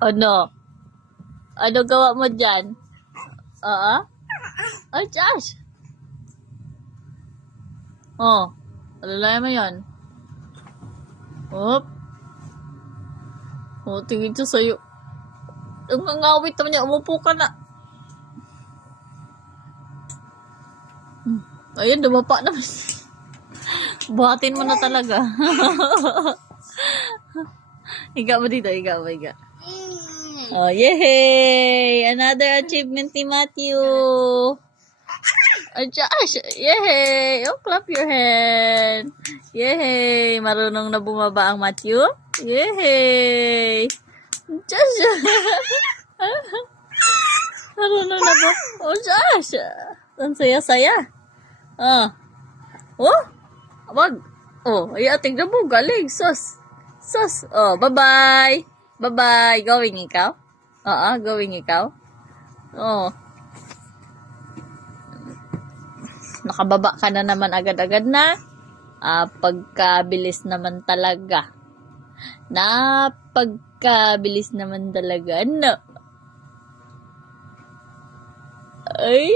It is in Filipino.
Ano? Ano gawa mo dyan? Oo? Ay, Josh! Oh, alalaya mo yan. Hop. Oh, tingin siya sa'yo. Ang ngangawit naman niya, umupo ka na. Ayun, dumapa naman. Buhatin mo na talaga. Higa mo dito, higa mo, higa. Oh, yay! Another achievement ni Matthew. Oh, Josh! Yay! Oh, clap your hand. Yay! Marunong na bumaba ang Matthew. Yay! Josh! Marunong na ba? Oh, Josh! Ang saya-saya. Ah. Oh! Wag! Oh, ay tingnan mo, galing. Sus! Sus! Oh, bye-bye! Bye-bye! Going ikaw? Oo, going ikaw? Oh. Nakababa ka na naman agad-agad na. Pagkabilis naman talaga. Pagkabilis naman talaga. No. Ay.